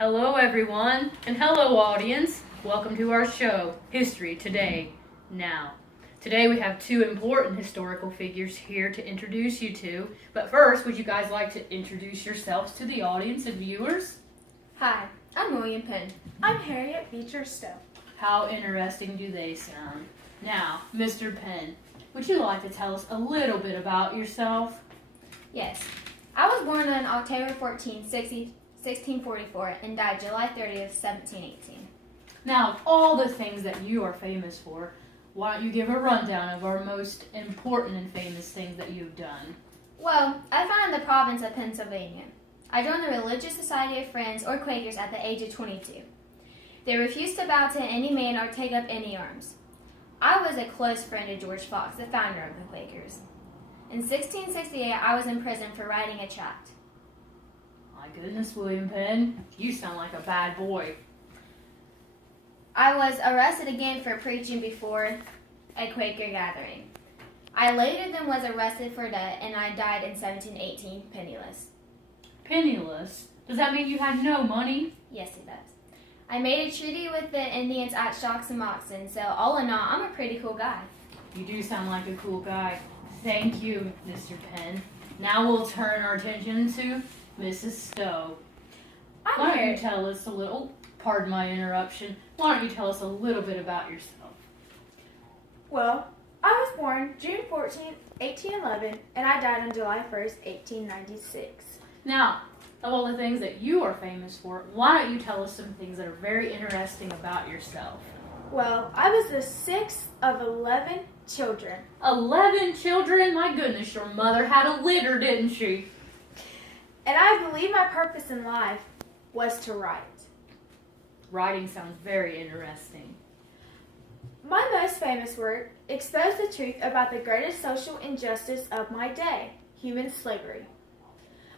Hello everyone, and hello audience. Welcome to our show, History Today, Now. Today we have two important historical figures here to introduce you to. But first, would you guys like to introduce yourselves to the audience and viewers? Hi, I'm William Penn. I'm Harriet Beecher Stowe. How interesting do they sound? Now, Mr. Penn, would you like to tell us a little bit about yourself? Yes, I was born on October 14, 1644 and died July 30th, 1718. Now, of all the things that you are famous for, why don't you give a rundown of our most important and famous things that you've done? Well, I founded the province of Pennsylvania. I joined the Religious Society of Friends, or Quakers, at the age of 22. They refused to bow to any man or take up any arms. I was a close friend of George Fox, the founder of the Quakers. In 1668, I was in prison for writing a tract. My goodness, William Penn, you sound like a bad boy. I was arrested again for preaching before a Quaker gathering. I later then was arrested for debt, and I died in 1718, penniless. Penniless? Does that mean you had no money? Yes, it does. I made a treaty with the Indians at Shocks and Moxon, so all in all, I'm a pretty cool guy. You do sound like a cool guy. Thank you, Mr. Penn. Now we'll turn our attention to Mrs. Stowe. Why don't you tell us a little, pardon my interruption, why don't you tell us a little bit about yourself? Well, I was born June 14th, 1811, and I died on July 1st, 1896. Now, of all the things that you are famous for, why don't you tell us some things that are very interesting about yourself? Well, I was the sixth of 11 children. 11 children? My goodness, your mother had a litter, didn't she? And I believe my purpose in life was to write. Writing sounds very interesting. My most famous work exposed the truth about the greatest social injustice of my day, human slavery.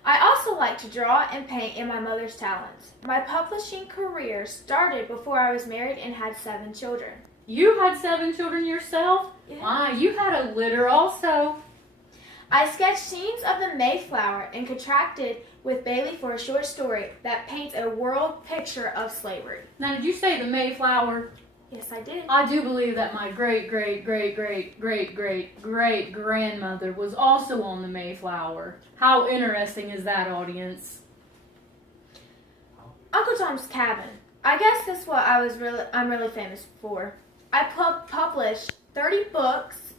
I also like to draw and paint in my mother's talents. My publishing career started before I was married and had 7 children. You had 7 children yourself? Yeah. My, you had a litter also. I sketched scenes of the Mayflower and contracted with Bailey for a short story that paints a world picture of slavery. Now, did you say the Mayflower? Yes, I did. I do believe that my great-great-great-great-great-great-grandmother was also on the Mayflower. How interesting is that, audience? Uncle Tom's Cabin. I guess that's what I'm really famous for. I published 30 books,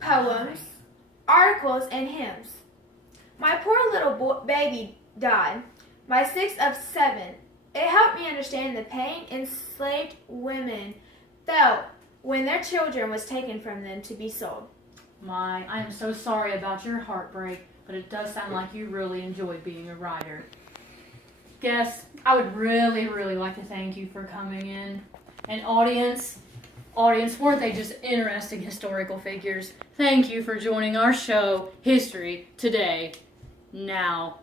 poems, articles, and hymns. My poor little baby died, my 6th of 7. It helped me understand the pain enslaved women felt when their children was taken from them to be sold. I am so sorry about your heartbreak, but it does sound like you really enjoyed being a writer. Guests, I would really like to thank you for coming in. And audience, weren't they just interesting historical figures? Thank you for joining our show, History Today, Now.